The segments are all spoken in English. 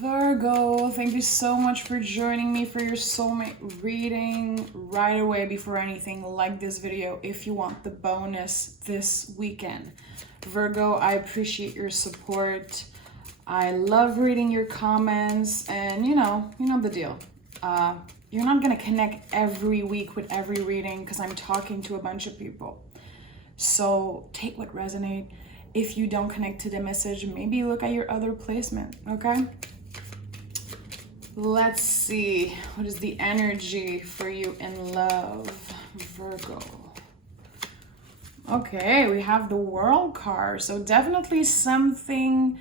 Virgo, thank you so much for joining me for your soulmate reading. Right away, before anything, like this video if you want the bonus this weekend. Virgo, I appreciate your support. I love reading your comments, and you know the deal. You're not gonna connect every week with every reading because I'm talking to a bunch of people. So take what resonates. If you don't connect to the message, maybe look at your other placement, okay? Let's see. What is the energy for you in love, Virgo? Okay, we have the World card. So definitely something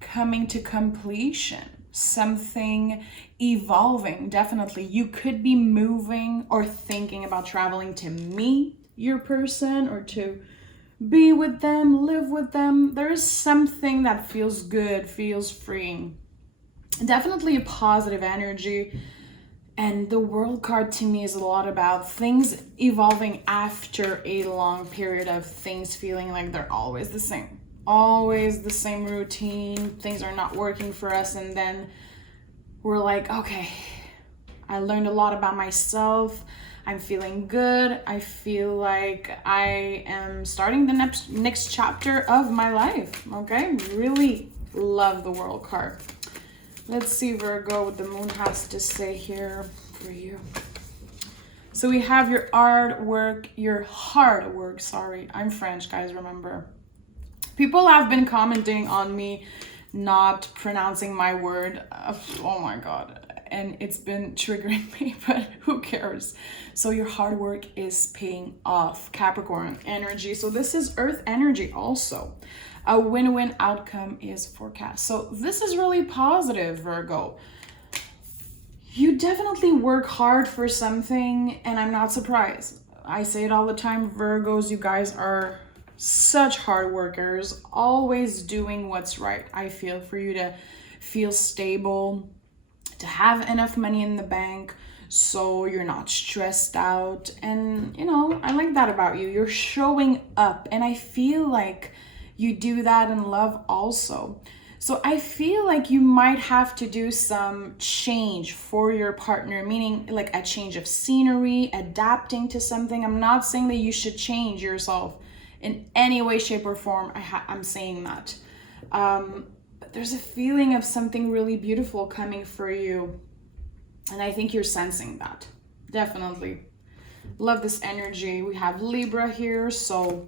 coming to completion. Something evolving, definitely. You could be moving or thinking about traveling to meet your person or to be with them, live with them. There is something that feels good, feels freeing. Definitely a positive energy. And the World card to me is a lot about things evolving after a long period of things feeling like they're always the same. Always the same routine. Things are not working for us. And then we're like, okay, I learned a lot about myself. I'm feeling good. I feel like I am starting the next chapter of my life. Okay, really love the World card. Let's see, Virgo, what the moon has to say here for you. So we have your hard work, sorry. I'm French, guys, remember. People have been commenting on me not pronouncing my word. Oh my God. And it's been triggering me, but who cares? So your hard work is paying off. Capricorn energy. So this is Earth energy also. A win-win outcome is forecast. So this is really positive, Virgo. You definitely work hard for something, and I'm not surprised. I say it all the time, Virgos, you guys are such hard workers, always doing what's right. I feel for you to feel stable, to have enough money in the bank so you're not stressed out. And I like that about you. You're showing up, and I feel like you do that in love also. So I feel like you might have to do some change for your partner, meaning like a change of scenery, adapting to something. I'm not saying that you should change yourself in any way, shape, or form. I'm saying that. There's a feeling of something really beautiful coming for you. And I think you're sensing that. Definitely. Love this energy. We have Libra here. So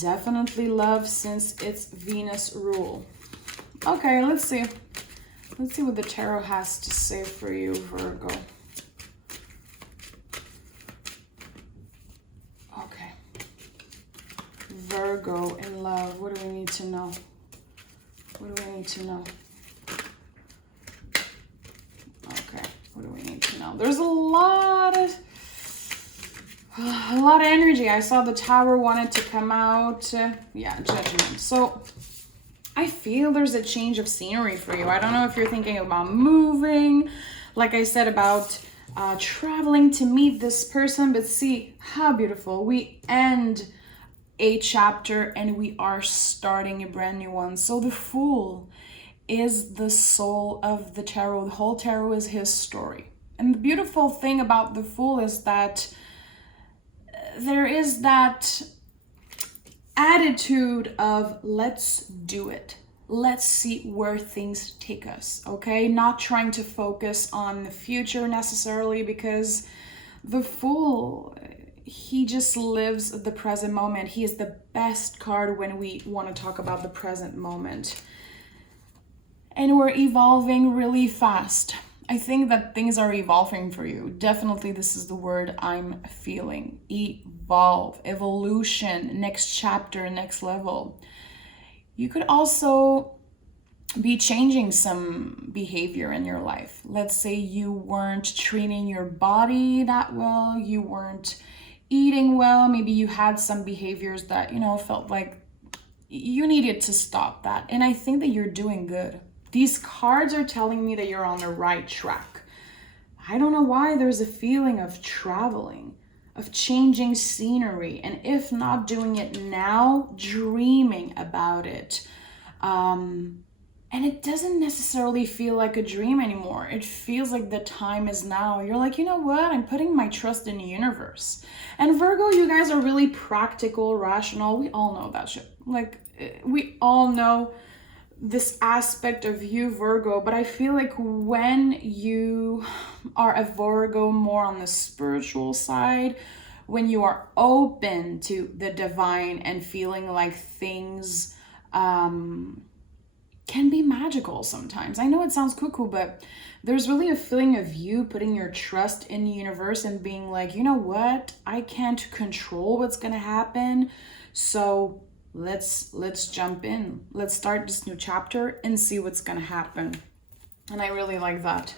definitely love since it's Venus rule. Okay, let's see. Let's see what the tarot has to say for you, Virgo. Okay. Virgo in love. What do we need to know? What do we need to know? Okay, what do we need to know? There's a lot of energy. I saw the Tower wanted to come out. Yeah, Judgment. So I feel there's a change of scenery for you. I don't know if you're thinking about moving, like I said, about traveling to meet this person, but see how beautiful. We end a chapter and we are starting a brand new one. So the Fool is the soul of the tarot. The whole tarot is his story. And the beautiful thing about the Fool is that there is that attitude of let's do it. Let's see where things take us, okay? Not trying to focus on the future necessarily, because the Fool, he just lives the present moment. He is the best card when we want to talk about the present moment. And we're evolving really fast. I think that things are evolving for you. Definitely, this is the word I'm feeling. Evolve, evolution, next chapter, next level. You could also be changing some behavior in your life. Let's say you weren't treating your body that well. You weren't eating well. Maybe you had some behaviors that, felt like you needed to stop that. And I think that you're doing good. These cards are telling me that you're on the right track. I don't know why there's a feeling of traveling, of changing scenery, and if not doing it now, dreaming about it. And it doesn't necessarily feel like a dream anymore. It feels like the time is now. You're like, you know what? I'm putting my trust in the universe. And Virgo, you guys are really practical, rational. We all know that shit. Like, we all know this aspect of you, Virgo. But I feel like when you are a Virgo more on the spiritual side, when you are open to the divine and feeling like things can be magical sometimes. I know it sounds cuckoo, but there's really a feeling of you putting your trust in the universe and being like, you know what? I can't control what's gonna happen. So let's jump in. Let's start this new chapter and see what's gonna happen. And I really like that.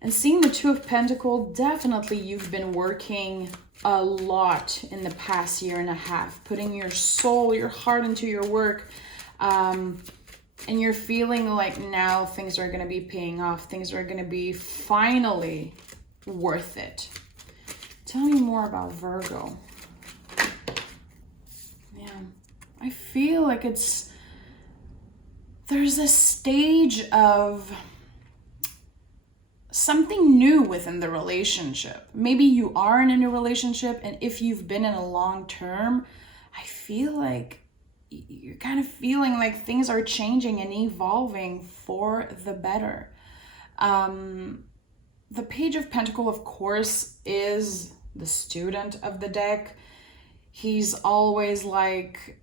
And seeing the Two of Pentacles, definitely you've been working a lot in the past year and a half, putting your soul, your heart into your work. And you're feeling like now things are going to be paying off. Things are going to be finally worth it. Tell me more about Virgo. Yeah, I feel like there's a stage of something new within the relationship. Maybe you are in a new relationship, and if you've been in a long term, I feel like you're kind of feeling like things are changing and evolving for the better. The Page of Pentacles, of course, is the student of the deck. He's always like,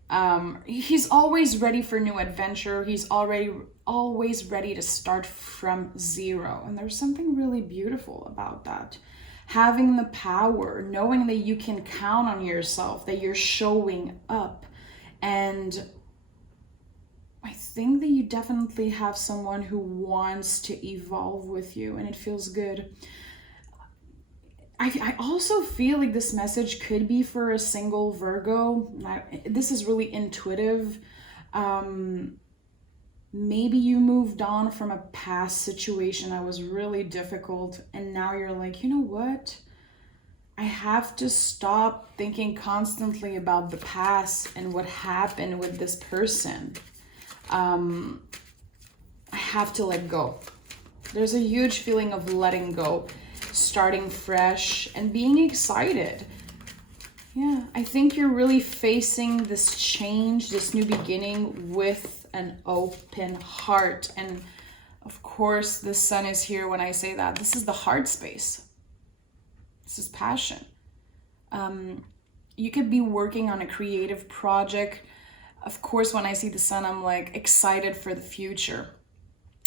he's always ready for new adventure. He's always ready to start from zero. And there's something really beautiful about that. Having the power, knowing that you can count on yourself, that you're showing up. And I think that you definitely have someone who wants to evolve with you, and it feels good. I also feel like this message could be for a single Virgo. This is really intuitive. Maybe you moved on from a past situation that was really difficult, and now you're like, you know what? I have to stop thinking constantly about the past and what happened with this person. I have to let go. There's a huge feeling of letting go, starting fresh, and being excited. Yeah, I think you're really facing this change, this new beginning with an open heart. And of course, the sun is here when I say that. This is the heart space. This is passion. You could be working on a creative project. Of course, when I see the sun, I'm like excited for the future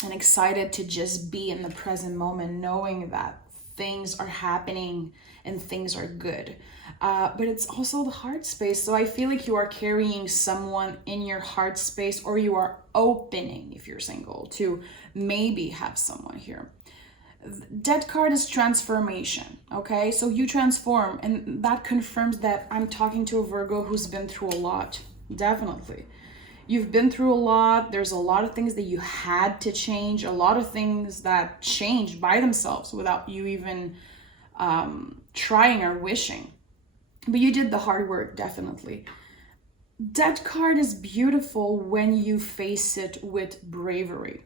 and excited to just be in the present moment, knowing that things are happening and things are good. But it's also the heart space. So I feel like you are carrying someone in your heart space, or you are opening, if you're single, to maybe have someone here. Death card is transformation, okay? So you transform, and that confirms that I'm talking to a Virgo who's been through a lot. Definitely. You've been through a lot. There's a lot of things that you had to change, a lot of things that changed by themselves without you even trying or wishing. But you did the hard work, definitely. Death card is beautiful when you face it with bravery,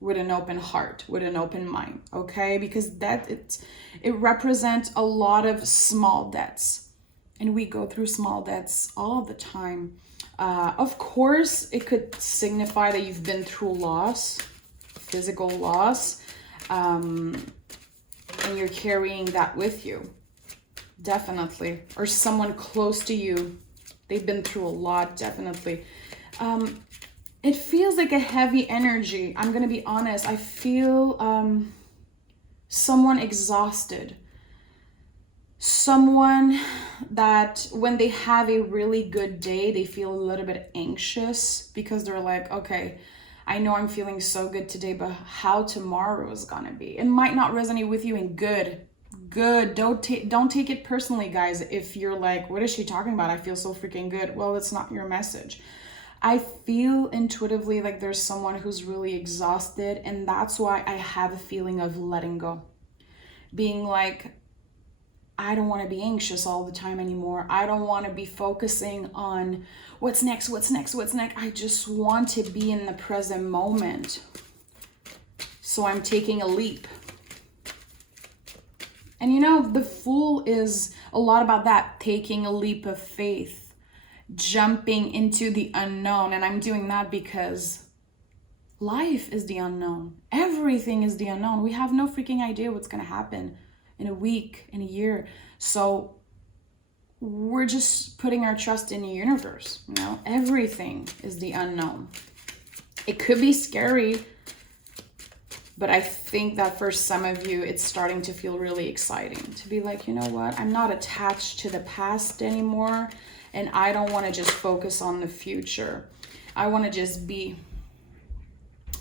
with an open heart, with an open mind, okay? Because it represents a lot of small debts, and we go through small debts all the time. Of course, it could signify that you've been through loss, physical loss, and you're carrying that with you, definitely. Or someone close to you, they've been through a lot, definitely. It feels like a heavy energy. I'm gonna be honest. I feel someone exhausted. Someone that when they have a really good day, they feel a little bit anxious because they're like, okay, I know I'm feeling so good today, but how tomorrow is gonna be? It might not resonate with you, and good. Don't take it personally, guys. If you're like, what is she talking about? I feel so freaking good. Well, it's not your message. I feel intuitively like there's someone who's really exhausted, and that's why I have a feeling of letting go. Being like, I don't want to be anxious all the time anymore. I don't want to be focusing on what's next, what's next, what's next. I just want to be in the present moment. So I'm taking a leap. And you know, the Fool is a lot about that, taking a leap of faith, jumping into the unknown. And I'm doing that because life is the unknown. Everything is the unknown. We have no freaking idea what's going to happen in a week, in a year. So we're just putting our trust in the universe. You know, everything is the unknown. It could be scary, but I think that for some of you, it's starting to feel really exciting to be like, you know what? I'm not attached to the past anymore. And I don't want to just focus on the future. I want to just be.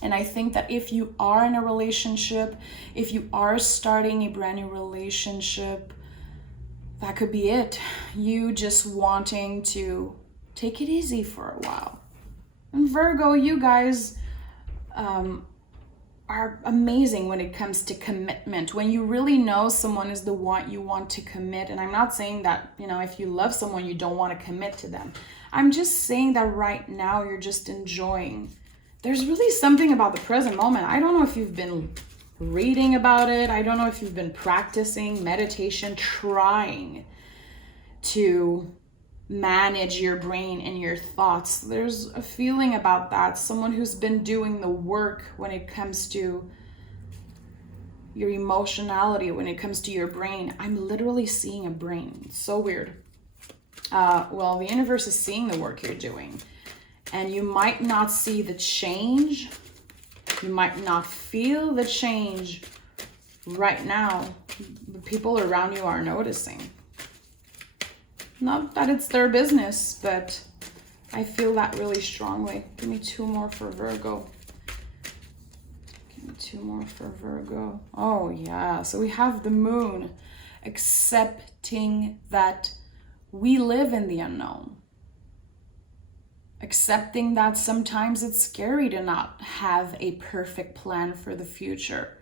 And I think that if you are in a relationship, if you are starting a brand new relationship, that could be it. You just wanting to take it easy for a while. And Virgo, you guys are amazing when it comes to commitment. When you really know someone is the one you want to commit. And I'm not saying that, you know, if you love someone, you don't want to commit to them. I'm just saying that right now you're just enjoying. There's really something about the present moment. I don't know if you've been reading about it. I don't know if you've been practicing meditation, trying to manage your brain and your thoughts. There's a feeling about that. Someone who's been doing the work when it comes to your emotionality, when it comes to your brain. I'm literally seeing a brain. It's so weird. Well, the universe is seeing the work you're doing. And you might not see the change. You might not feel the change right now. But people around you are noticing. Not that it's their business, but I feel that really strongly. Give me 2 more for Virgo. Give me 2 more for Virgo. Oh, yeah. So we have the Moon, accepting that we live in the unknown. Accepting that sometimes it's scary to not have a perfect plan for the future,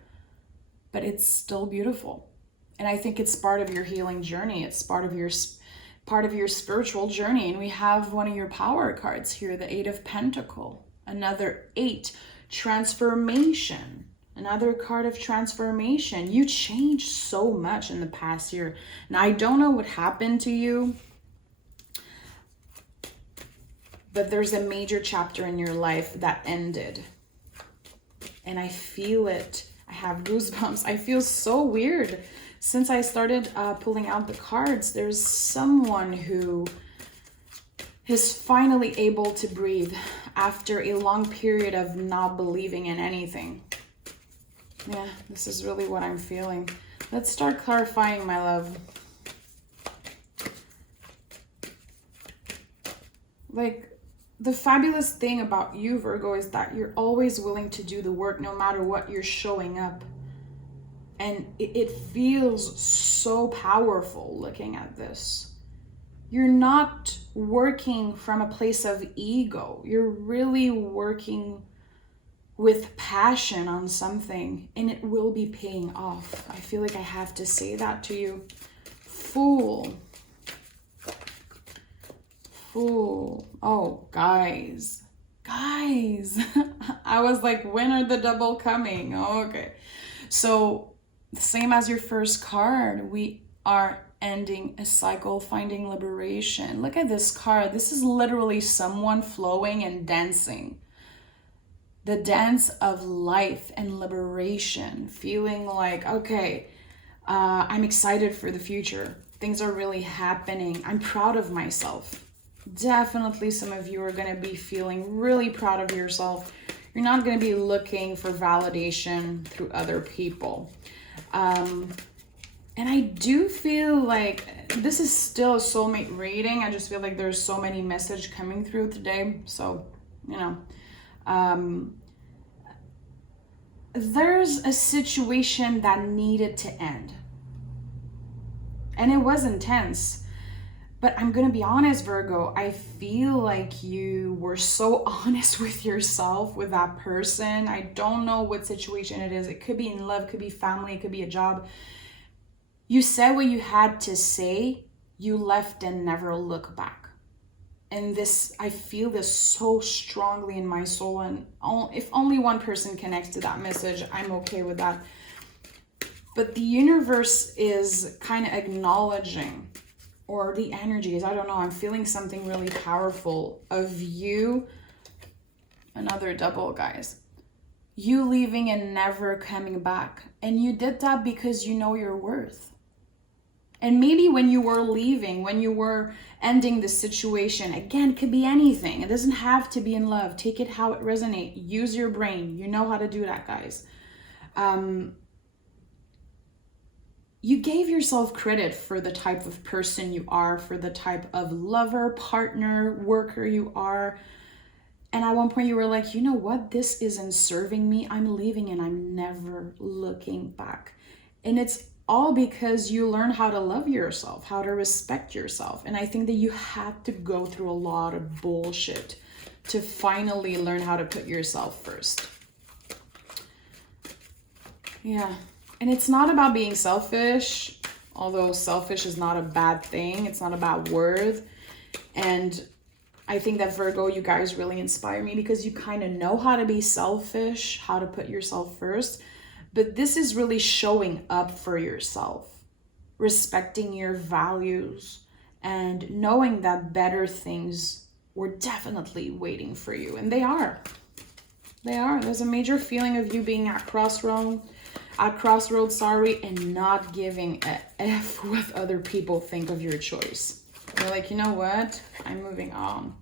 but it's still beautiful. And I think it's part of your healing journey. It's part of your spiritual journey. And we have one of your power cards here, the 8 of Pentacles, another 8, transformation, another card of transformation. You changed so much in the past year. Now, I don't know what happened to you, but there's a major chapter in your life that ended. And I feel it. I have goosebumps. I feel so weird. Since I started pulling out the cards, there's someone who is finally able to breathe after a long period of not believing in anything. Yeah, this is really what I'm feeling. Let's start clarifying, my love. Like, the fabulous thing about you, Virgo, is that you're always willing to do the work no matter what you're showing up. And it feels so powerful looking at this. You're not working from a place of ego. You're really working with passion on something, and it will be paying off. I feel like I have to say that to you. Fool. Fool. Oh, guys. I was like, when are the double coming? Oh, okay. So same as your first card, we are ending a cycle, finding liberation. Look at this card. This is literally someone flowing and dancing. The dance of life and liberation, feeling like, okay, I'm excited for the future. Things are really happening. I'm proud of myself. Definitely some of you are going to be feeling really proud of yourself. You're not going to be looking for validation through other people. And I do feel like this is still a soulmate reading. I just feel like there's so many messages coming through today. So, you know, there's a situation that needed to end. And it was intense. But I'm going to be honest, Virgo, I feel like you were so honest with yourself, with that person. I don't know what situation it is. It could be in love, could be family, it could be a job. You said what you had to say, you left and never look back. And this, I feel this so strongly in my soul, and if only one person connects to that message, I'm okay with that. But the universe is kind of acknowledging, or the energies, I don't know, I'm feeling something really powerful of you. Another double, guys. You leaving and never coming back. And you did that because you know your worth. And maybe when you were leaving, when you were ending the situation, again, it could be anything. It doesn't have to be in love. Take it how it resonates. Use your brain. You know how to do that, guys. You gave yourself credit for the type of person you are, for the type of lover, partner, worker you are. And at one point you were like, you know what? This isn't serving me. I'm leaving and I'm never looking back. And it's all because you learn how to love yourself, how to respect yourself. And I think that you had to go through a lot of bullshit to finally learn how to put yourself first. Yeah. And it's not about being selfish, although selfish is not a bad thing. It's not about worth. And I think that Virgo, you guys really inspire me because you kind of know how to be selfish, how to put yourself first. But this is really showing up for yourself, respecting your values, and knowing that better things were definitely waiting for you. And they are. They are. There's a major feeling of you being at crossroads, and not giving a F what other people think of your choice. You're like, you know what? I'm moving on.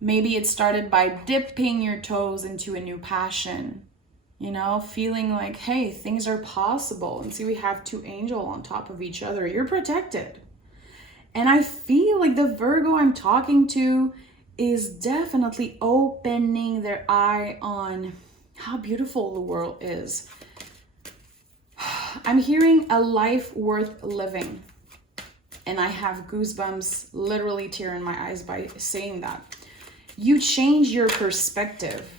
Maybe it started by dipping your toes into a new passion. You know, feeling like, hey, things are possible. And see, we have two angels on top of each other. You're protected. And I feel like the Virgo I'm talking to is definitely opening their eye on how beautiful the world is. I'm hearing a life worth living. And I have goosebumps, literally tear in my eyes by saying that. You change your perspective.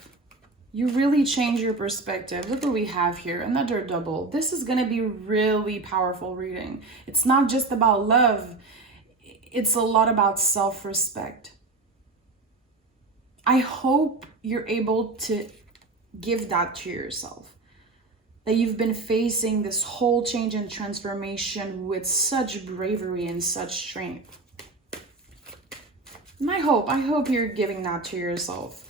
You really change your perspective. Look what we have here, another double. This is going to be really powerful reading. It's not just about love. It's a lot about self-respect. I hope you're able to give that to yourself. That you've been facing this whole change and transformation with such bravery and such strength. And I hope you're giving that to yourself.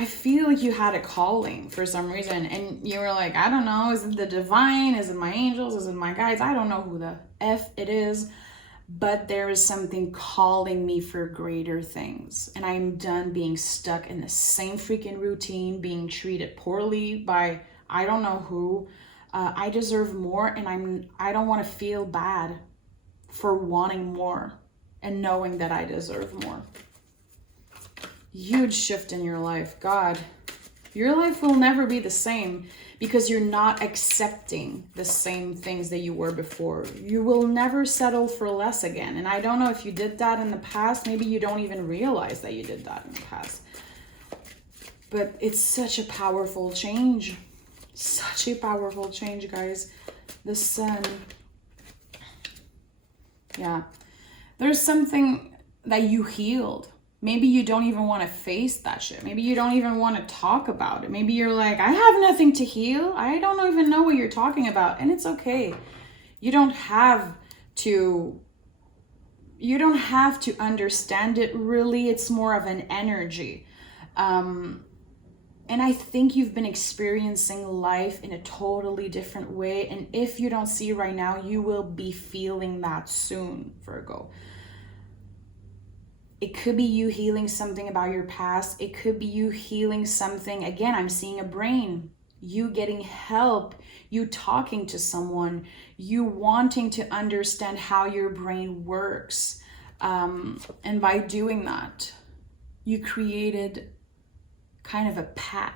I feel like you had a calling for some reason, and you were like, I don't know, is it the divine? Is it my angels? Is it my guides? I don't know who the F it is, but there is something calling me for greater things. And I'm done being stuck in the same freaking routine, being treated poorly by I don't know who. I deserve more, and I don't want to feel bad for wanting more and knowing that I deserve more. Huge shift in your life. God, your life will never be the same because you're not accepting the same things that you were before. You will never settle for less again. And I don't know if you did that in the past. Maybe you don't even realize that you did that in the past. But it's such a powerful change. Such a powerful change, guys. The sun. Yeah. There's something that you healed. Maybe you don't even want to face that shit. Maybe you don't even want to talk about it. Maybe you're like, I have nothing to heal. I don't even know what you're talking about. And it's okay. You don't have to understand it really. It's more of an energy. And I think you've been experiencing life in a totally different way. And if you don't see it right now, you will be feeling that soon, Virgo. It could be you healing something about your past. It could be you healing something. Again, I'm seeing a brain. You getting help. You talking to someone. You wanting to understand how your brain works. And by doing that, you created kind of a path.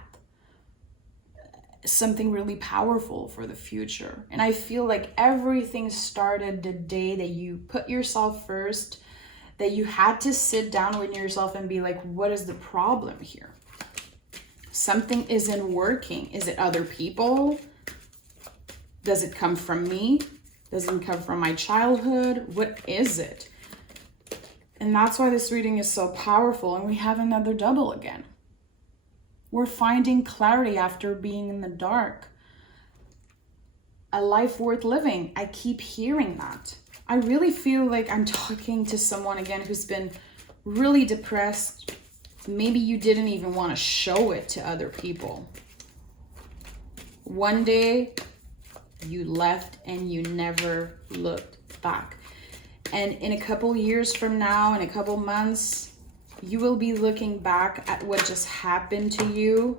Something really powerful for the future. And I feel like everything started the day that you put yourself first, that you had to sit down with yourself and be like, what is the problem here? Something isn't working. Is it other people? Does it come from me? Does it come from my childhood? What is it? And that's why this reading is so powerful. And we have another double again. We're finding clarity after being in the dark. A life worth living. I keep hearing that. I really feel like I'm talking to someone again who's been really depressed. Maybe you didn't even want to show it to other people. One day you left and you never looked back. And in a couple years from now, in a couple months, you will be looking back at what just happened to you.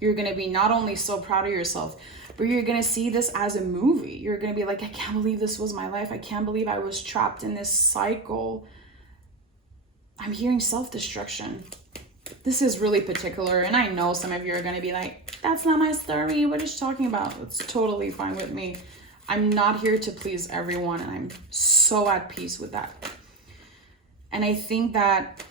You're going to be not only so proud of yourself, but you're going to see this as a movie. You're going to be like, I can't believe this was my life. I can't believe I was trapped in this cycle. I'm hearing self-destruction. This is really particular. And I know some of you are going to be like, that's not my story. What is she talking about? It's totally fine with me. I'm not here to please everyone. And I'm so at peace with that. And I think that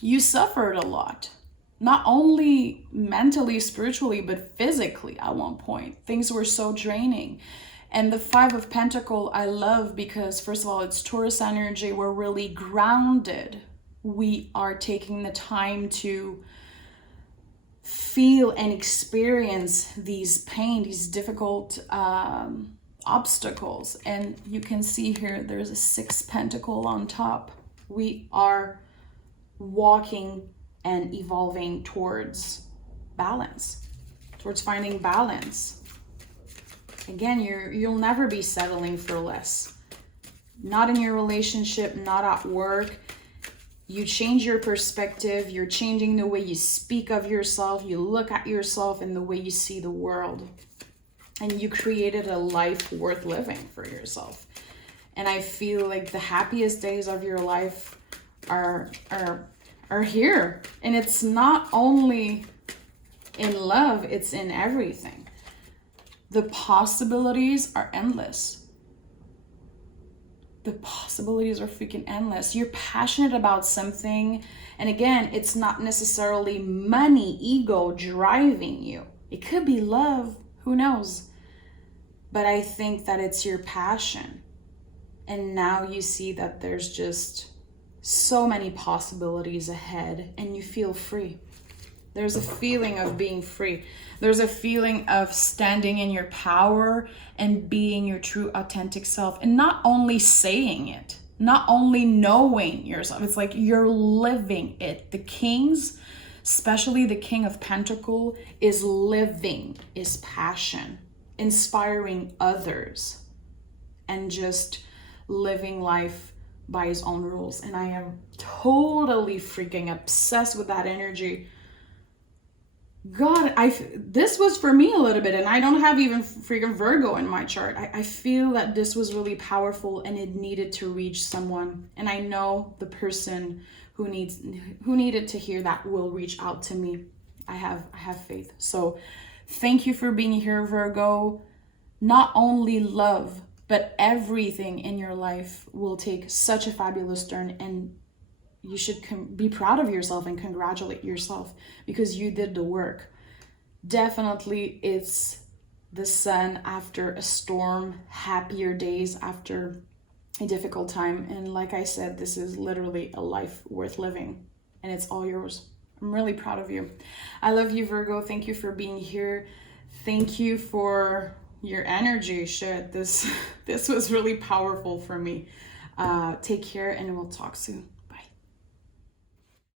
you suffered a lot. Not only mentally, spiritually, but physically at one point. Things were so draining. And the Five of Pentacles I love because, first of all, it's Taurus energy. We're really grounded. We are taking the time to feel and experience these pain, these difficult obstacles. And you can see here, there's a 6 Pentacle on top. We are walking and evolving towards balance, towards finding balance. Again, you'll never be settling for less. Not in your relationship, not at work. You change your perspective. You're changing the way you speak of yourself. You look at yourself and the way you see the world. And you created a life worth living for yourself. And I feel like the happiest days of your life are here. And it's not only in love, it's in everything. The possibilities are endless. The possibilities are freaking endless. You're passionate about something. And again, it's not necessarily money, ego driving you. It could be love, who knows? But I think that it's your passion. And now you see that there's just so many possibilities ahead and you feel free. There's a feeling of being free. There's a feeling of standing in your power and being your true authentic self, and not only saying it, not only knowing yourself, it's like you're living it. The kings, especially the King of Pentacles, is living, is passion, inspiring others, and just living life by his own rules. And I am totally freaking obsessed with that energy. God, this was for me a little bit, and I don't have even freaking Virgo in my chart. I feel that this was really powerful and it needed to reach someone. And I know the person who needed to hear that will reach out to me. I have faith. So thank you for being here, Virgo. Not only love, but everything in your life will take such a fabulous turn, and you should be proud of yourself and congratulate yourself because you did the work. Definitely, it's the sun after a storm, happier days after a difficult time. And like I said, this is literally a life worth living, and it's all yours. I'm really proud of you. I love you, Virgo. Thank you for being here. Thank you for your energy. Shit, this was really powerful for me. Take care, and we'll talk soon.